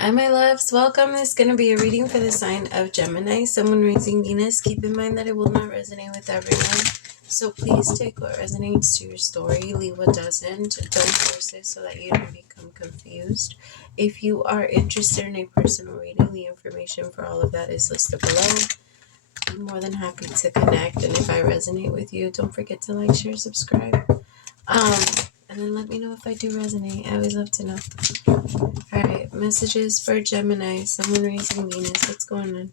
Hi, my loves. Welcome. This is going to be a reading for the sign of Gemini, someone raising Venus. Keep in mind that it will not resonate with everyone. So please take what resonates to your story, leave what doesn't. Don't force it so that you don't become confused. If you are interested in a personal reading, the information for all of that is listed below. I'm more than happy to connect. And if I resonate with you, don't forget to like, share, subscribe. And then let me know if I do resonate. I always love to know. Alright, messages for Gemini, someone raising Venus. What's going on?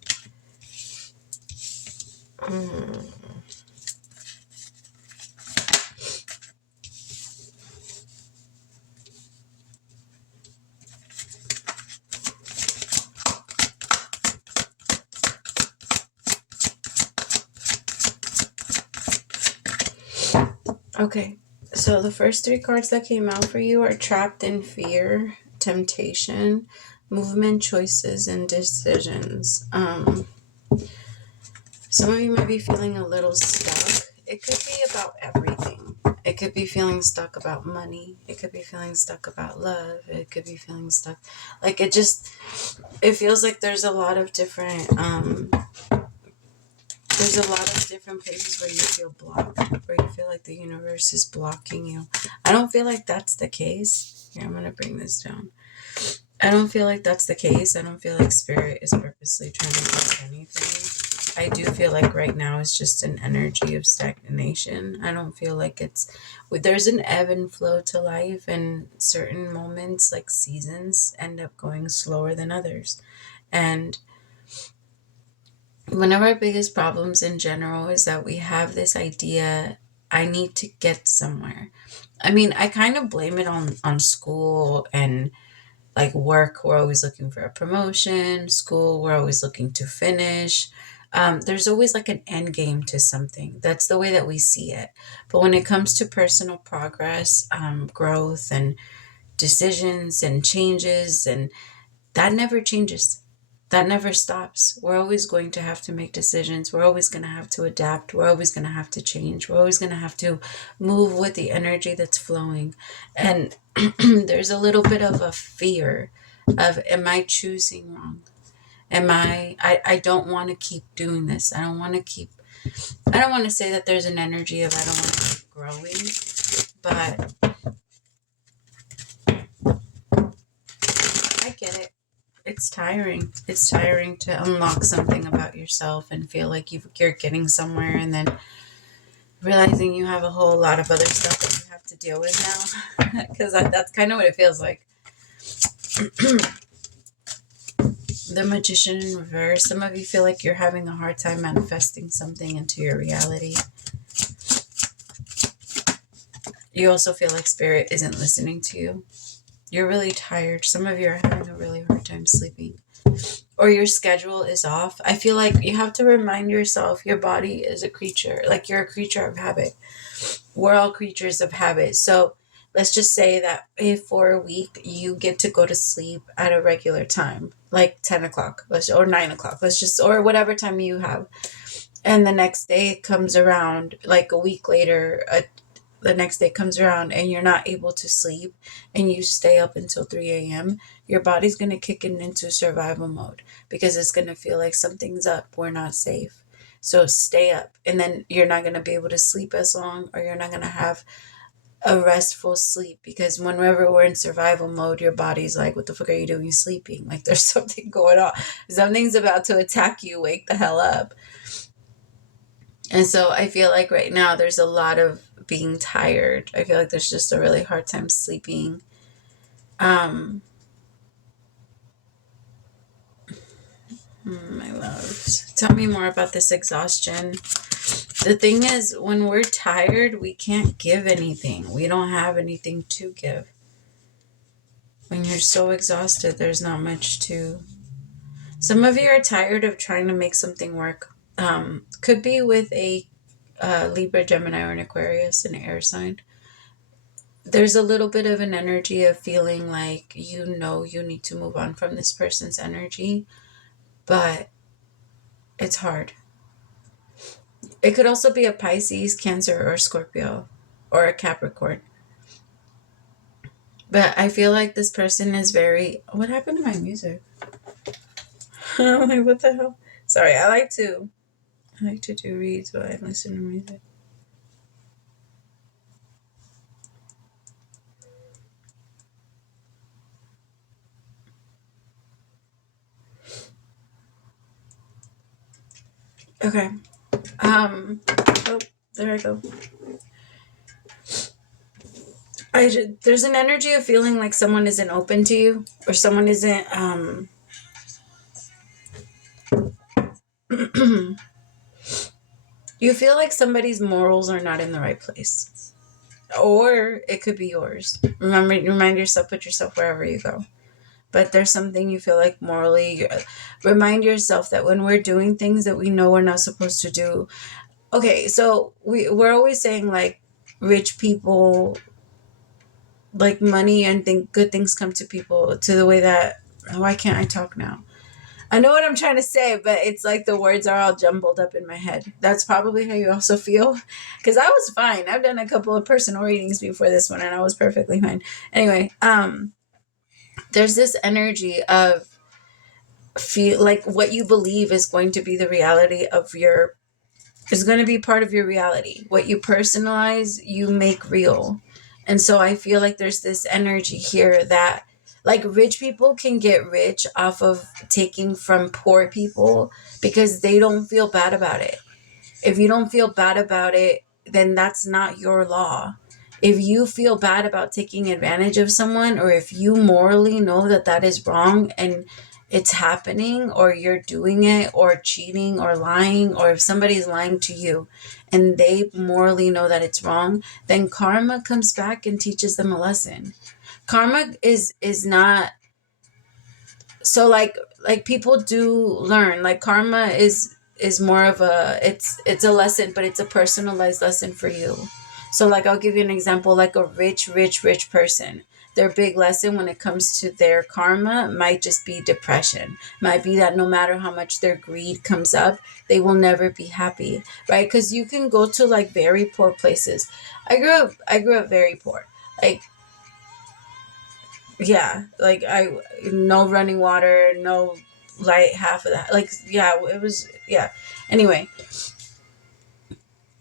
Okay, so the first three cards that came out for you are trapped in fear, temptation, movement, choices, and decisions. Some of you might be feeling a little stuck. It could be about everything. It could be feeling stuck about money. It could be feeling stuck about love. It could be feeling stuck. Like it feels like there's a lot of different, places where you feel blocked, where you feel like the universe is blocking you. I don't feel like that's the case. Here, I'm going to bring this down. I don't feel like that's the case. I don't feel like spirit is purposely trying to block anything. I do feel like right now it's just an energy of stagnation. I don't feel like there's an ebb and flow to life, and certain moments, like seasons, end up going slower than others. And one of our biggest problems in general is that we have this idea, I need to get somewhere. I mean, I kind of blame it on school and like work. We're always looking for a promotion. School, we're always looking to finish. There's always like an end game to something. That's the way that we see it. But when it comes to personal progress, growth, and decisions and changes, and that never changes. That never stops. We're always going to have to make decisions. We're always going to have to adapt. We're always going to have to change. We're always going to have to move with the energy that's flowing. And there's a little bit of a fear of, am I choosing wrong? I don't want to keep doing this. I don't want to say that there's an energy of, I don't want to keep growing, but I get it. It's tiring. It's tiring to unlock something about yourself and feel like you're getting somewhere, and then realizing you have a whole lot of other stuff that you have to deal with now. Because that's kind of what it feels like. The Magician in reverse. Some of you feel like you're having a hard time manifesting something into your reality. You also feel like Spirit isn't listening to you. You're really tired. Some of you are having a really hard time sleeping. Or your schedule is off. I feel like you have to remind yourself your body is a creature. Like, you're a creature of habit. We're all creatures of habit. So let's just say that if for a week you get to go to sleep at a regular time, like 10 o'clock or 9 o'clock, or whatever time you have. And the next day comes around, like a week later, the next day comes around and you're not able to sleep and you stay up until 3 a.m., your body's going to kick into survival mode because it's going to feel like something's up. We're not safe. So stay up, and then you're not going to be able to sleep as long, or you're not going to have a restful sleep, because whenever we're in survival mode, your body's like, what the fuck are you doing sleeping? Like, there's something going on. Something's about to attack you. Wake the hell up. And so I feel like right now there's a lot of being tired. I feel like there's just a really hard time sleeping. My loves, tell me more about this exhaustion. The thing is, when we're tired, we can't give anything. We don't have anything to give. When you're so exhausted, there's not much to... Some of you are tired of trying to make something work. Could be with a Libra, Gemini, or an Aquarius, an air sign. There's a little bit of an energy of feeling like you need to move on from this person's energy, but it's hard. It could also be a Pisces, Cancer, or Scorpio, or a Capricorn. But I feel like this person is very... What happened to my music? I'm like, what the hell? Sorry, I like to do reads while I listen to music. Okay. Oh, there I go. There's an energy of feeling like someone isn't open to you, or someone isn't you feel like somebody's morals are not in the right place. Or it could be yours. Remind yourself, put yourself wherever you go. But there's something you feel like morally, remind yourself that when we're doing things that we know we're not supposed to do. Okay, so we're always saying like rich people, like money and good things come to people to the way that, why can't I talk now? I know what I'm trying to say, but it's like the words are all jumbled up in my head. That's probably how you also feel. Because I was fine. I've done a couple of personal readings before this one and I was perfectly fine. Anyway, there's this energy of feel like what you believe is going to be the reality of is going to be part of your reality. What you personalize, you make real. And so I feel like there's this energy here that like rich people can get rich off of taking from poor people because they don't feel bad about it. If you don't feel bad about it, then that's not your law. If you feel bad about taking advantage of someone, or if you morally know that that is wrong and it's happening, or you're doing it, or cheating, or lying, or if somebody's lying to you and they morally know that it's wrong, then karma comes back and teaches them a lesson. Karma is not... So like people do learn, like karma is more of a, it's a lesson, but it's a personalized lesson for you. So like I'll give you an example, like a rich person, their big lesson when it comes to their karma might just be depression. Might be that no matter how much their greed comes up, they will never be happy, right? Because you can go to like very poor places. I grew up very poor. Like, yeah, like no running water, no light, half of that. Like, yeah, it was, yeah. Anyway,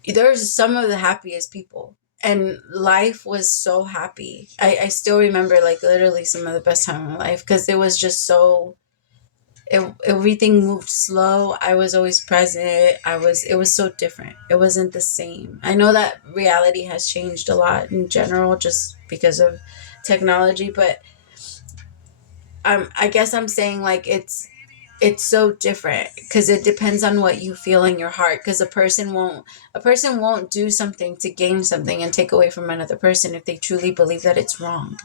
there's some of the happiest people. And life was so happy. I still remember like literally some of the best time of my life because it was just so... everything moved slow. I was always present. It was so different. It wasn't the same. I know that reality has changed a lot in general just because of technology, but I guess I'm saying like it's so different because it depends on what you feel in your heart, because a person won't do something to gain something and take away from another person if they truly believe that it's wrong.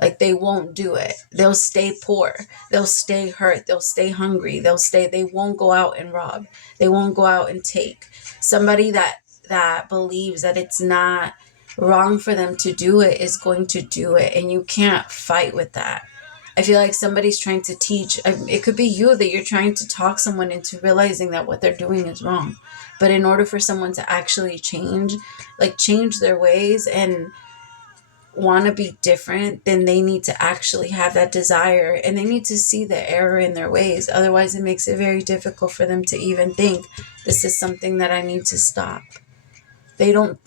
Like they won't do it. They'll stay poor. They'll stay hurt. They'll stay hungry. They won't go out and rob. They won't go out and take. Somebody that believes that it's not wrong for them to do it is going to do it, and you can't fight with that. I feel like somebody's trying to teach. It could be you that you're trying to talk someone into realizing that what they're doing is wrong. But in order for someone to actually change their ways and want to be different, then they need to actually have that desire and they need to see the error in their ways. Otherwise, it makes it very difficult for them to even think this is something that I need to stop. We don't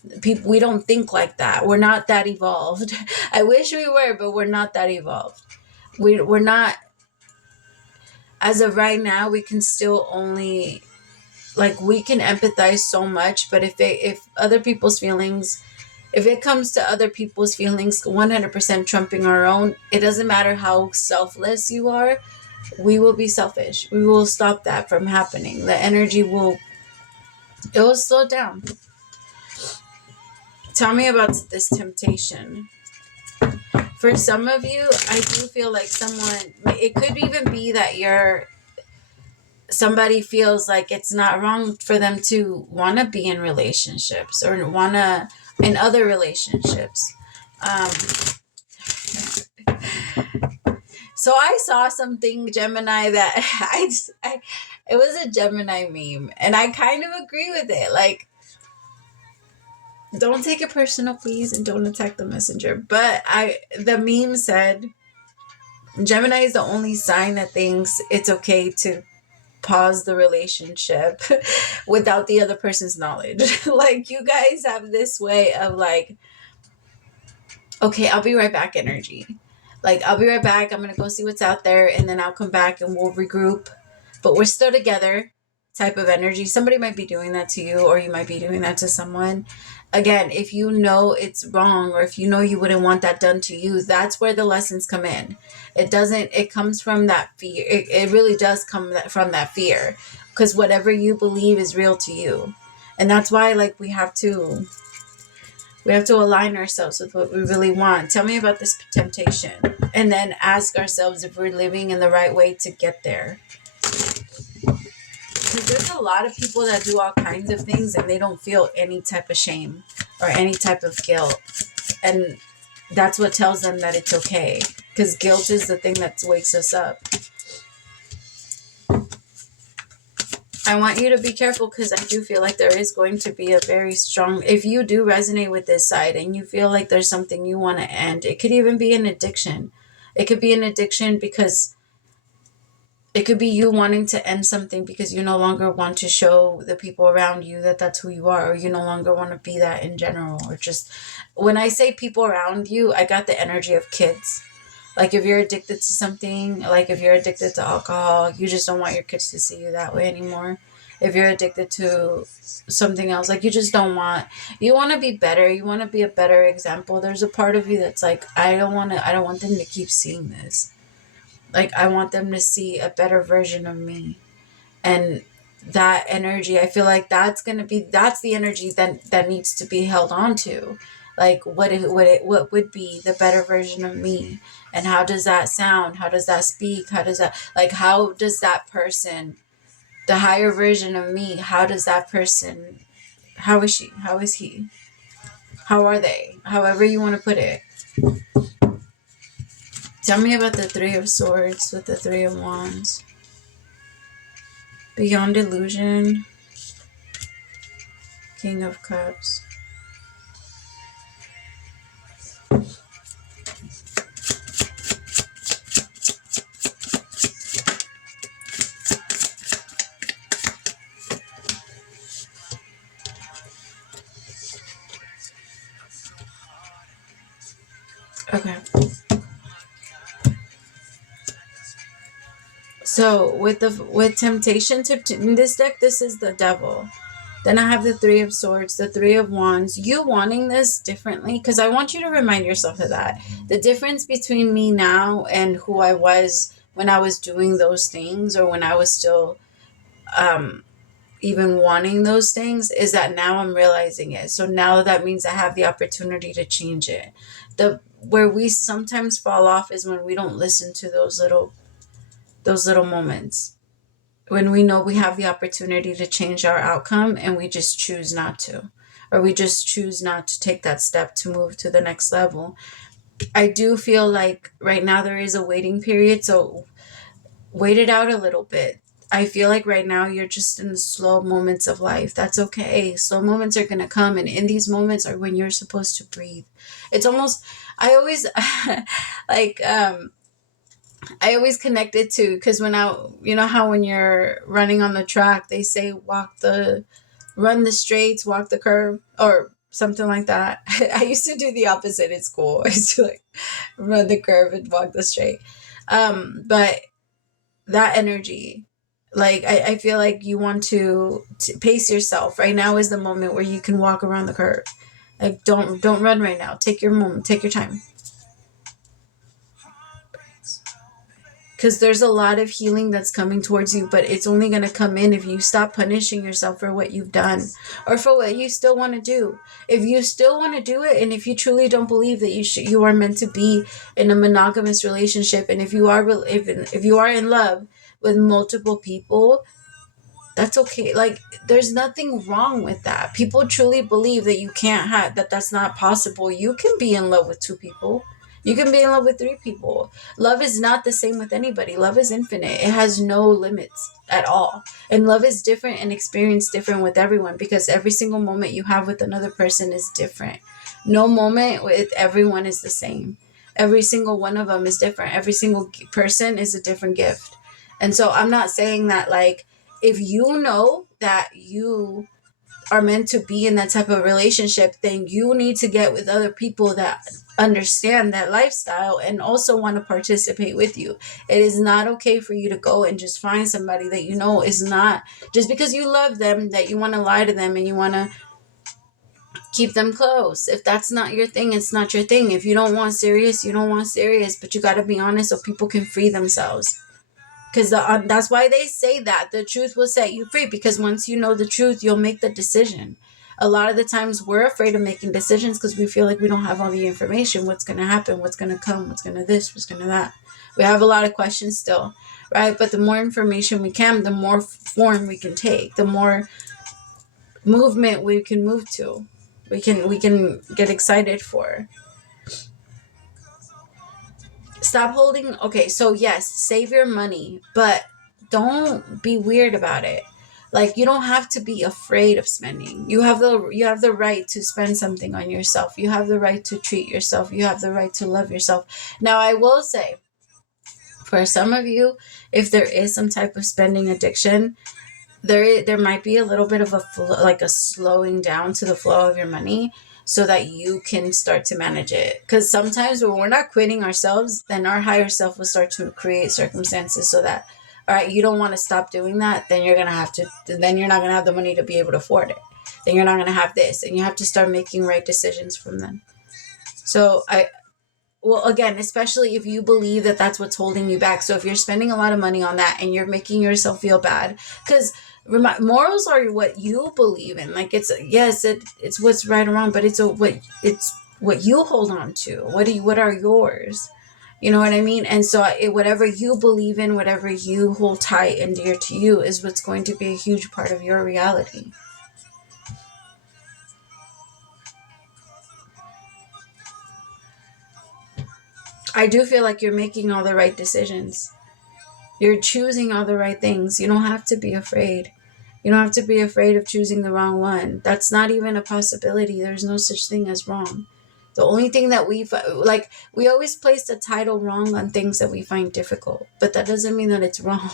think like that. We're not that evolved. I wish we were, but we're not that evolved. We're not, as of right now, we can still only, like, we can empathize so much, but if other people's feelings, if it comes to other people's feelings 100% trumping our own, it doesn't matter how selfless you are, we will be selfish. We will stop that from happening. The energy will slow down. Tell me about this temptation. For some of you, I do feel like it could even be that somebody feels like it's not wrong for them to want to be in relationships or in other relationships. So I saw something, Gemini, that it was a Gemini meme, and I kind of agree with it. Like, Don't take it personal, please, and don't attack the messenger. But the meme said Gemini is the only sign that thinks it's okay to pause the relationship without the other person's knowledge. Like, you guys have this way of like, okay, I'll be right back energy. Like, I'll be right back. I'm going to go see what's out there, and then I'll come back and we'll regroup. But we're still together type of energy. Somebody might be doing that to you, or you might be doing that to someone. Again, if you know it's wrong, or if you know you wouldn't want that done to you, that's where the lessons come in. It comes from that fear. It really does come from that fear, because whatever you believe is real to you. And that's why, like, we have to align ourselves with what we really want. Tell me about this temptation. And then ask ourselves if we're living in the right way to get there. Because there's a lot of people that do all kinds of things and they don't feel any type of shame or any type of guilt. And that's what tells them that it's okay. Because guilt is the thing that wakes us up. I want you to be careful, because I do feel like there is going to be a very strong, if you do resonate with this side and you feel like there's something you want to end, it could even be an addiction. It could be an addiction because it could be you wanting to end something because you no longer want to show the people around you that that's who you are, or you no longer want to be that in general. Or just, when I say people around you, I got the energy of kids. Like, if you're addicted to something, like if you're addicted to alcohol, you just don't want your kids to see you that way anymore. If you're addicted to something else, like, you just don't want, you want to be better. You want to be a better example. There's a part of you that's like, I don't want them to keep seeing this. Like, I want them to see a better version of me. And that energy, I feel like that's the energy that needs to be held on to. Like, what would be the better version of me? And how does that sound? How does that speak? How does that person, the higher version of me, how is she? How is he? How are they? However you want to put it. Tell me about the Three of Swords with the Three of Wands. Beyond illusion. King of Cups. Okay. So with temptation in this deck, this is the Devil. Then I have the Three of Swords, the Three of Wands. You wanting this differently, because I want you to remind yourself of that. The difference between me now and who I was when I was doing those things, or when I was still even wanting those things, is that now I'm realizing it. So now that means I have the opportunity to change it. Where we sometimes fall off is when we don't listen to those little moments, when we know we have the opportunity to change our outcome and we just choose not to, or we just choose not to take that step to move to the next level. I do feel like right now there is a waiting period, so wait it out a little bit. I feel like right now you're just in the slow moments of life. That's okay. Slow moments are going to come, and in these moments are when you're supposed to breathe. It's almost, I always I always connect it to, because you know how when you're running on the track, they say run the straights, walk the curve, or something like that. I used to do the opposite in school. I used to like run the curve and walk the straight. But that energy, like, I feel like you want to pace yourself. Right now is the moment where you can walk around the curve. Like, don't run right now. Take your moment. Take your time. Because there's a lot of healing that's coming towards you, but it's only going to come in if you stop punishing yourself for what you've done, or for what you still want to do. If you still want to do it, and if you truly don't believe that you are meant to be in a monogamous relationship, and if you are in love with multiple people, that's okay. Like, there's nothing wrong with that. People truly believe that you can't have, that's not possible. You can be in love with two people. You can be in love with 3 people. Love is not the same with anybody. Love is infinite. It has no limits at all. And love is different and experienced different with everyone, because every single moment you have with another person is different. No moment with everyone is the same. Every single one of them is different. Every single person is a different gift. And so I'm not saying that, like, if you know that you are meant to be in that type of relationship, then you need to get with other people that understand that lifestyle and also want to participate with you. It is not okay for you to go and just find somebody that you know is not, just because you love them, that you want to lie to them and you want to keep them close. If that's not your thing, it's not your thing. If you don't want serious, you don't want serious, but you got to be honest so people can free themselves. Because that's why they say that the truth will set you free, because once you know the truth, you'll make the decision. A lot of the times we're afraid of making decisions because we feel like we don't have all the information. What's going to happen? What's going to come? What's going to this? What's going to that? We have a lot of questions still, right? But the more information we can, the more form we can take, the more movement we can move to. We can get excited for. Stop holding. Okay, so yes, save your money, but don't be weird about it. Like, you don't have to be afraid of spending. You have the right to spend something on yourself. You have the right to treat yourself. You have the right to love yourself. Now, I will say, for some of you, if there is some type of spending addiction, there might be a little bit of a slowing down to the flow of your money, so that you can start to manage it. Because sometimes when we're not quitting ourselves, then our higher self will start to create circumstances so that, all right, you don't want to stop doing that, then you're not going to have the money to be able to afford it. Then you're not going to have this, and you have to start making right decisions from them. So well, again, especially if you believe that that's what's holding you back. So if you're spending a lot of money on that and you're making yourself feel bad, because morals are what you believe in. Like, it's what's right or wrong, but it's what you hold on to. What are yours? You know what I mean? And so whatever you believe in, whatever you hold tight and dear to you, is what's going to be a huge part of your reality. I do feel like you're making all the right decisions. You're choosing all the right things. You don't have to be afraid. You don't have to be afraid of choosing the wrong one. That's not even a possibility. There's no such thing as wrong. The only thing that we always place the title wrong on things that we find difficult, but that doesn't mean that it's wrong.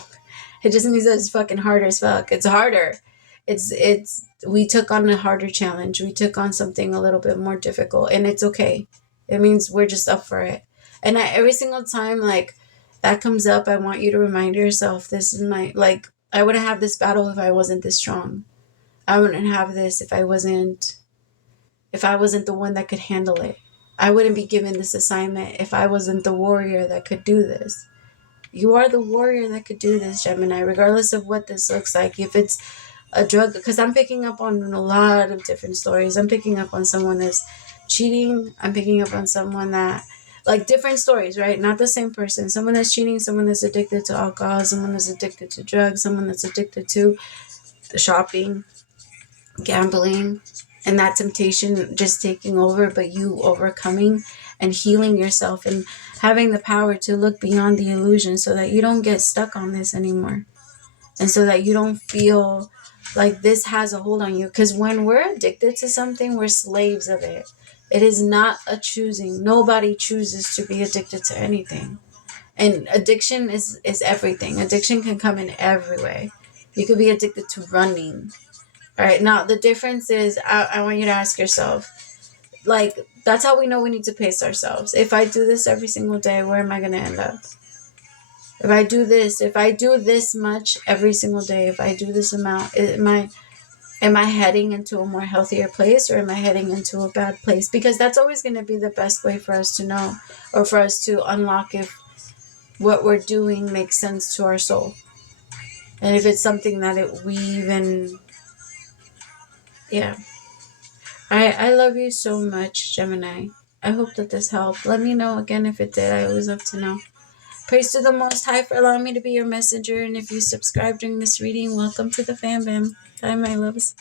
It just means that it's fucking hard as fuck. It's harder. We took on a harder challenge. We took on something a little bit more difficult, and it's okay. It means we're just up for it. And every single time, like, that comes up, I want you to remind yourself, this is I wouldn't have this battle if I wasn't this strong. I wouldn't have this if I wasn't the one that could handle it. I wouldn't be given this assignment if I wasn't the warrior that could do this. You are the warrior that could do this, Gemini, regardless of what this looks like. If it's a drug, because I'm picking up on a lot of different stories. I'm picking up on someone that's cheating. I'm picking up on someone that, like, different stories, right? Not the same person. Someone that's cheating, someone that's addicted to alcohol, someone that's addicted to drugs, someone that's addicted to shopping, gambling, and that temptation just taking over, but you overcoming and healing yourself and having the power to look beyond the illusion so that you don't get stuck on this anymore. And so that you don't feel like this has a hold on you. Because when we're addicted to something, we're slaves of it. It is not a choosing. Nobody chooses to be addicted to anything. And addiction is everything. Addiction can come in every way. You could be addicted to running. All right. Now, the difference is, I want you to ask yourself, like, that's how we know we need to pace ourselves. If I do this every single day, where am I going to end up? If I do this much every single day, if I do this amount, am I heading into a more healthier place, or am I heading into a bad place? Because that's always going to be the best way for us to know, or for us to unlock if what we're doing makes sense to our soul. And if it's something that we even, yeah. I love you so much, Gemini. I hope that this helped. Let me know again if it did. I always love to know. Praise to the Most High for allowing me to be your messenger. And if you subscribe during this reading, welcome to the fam bam. Bye, my loves.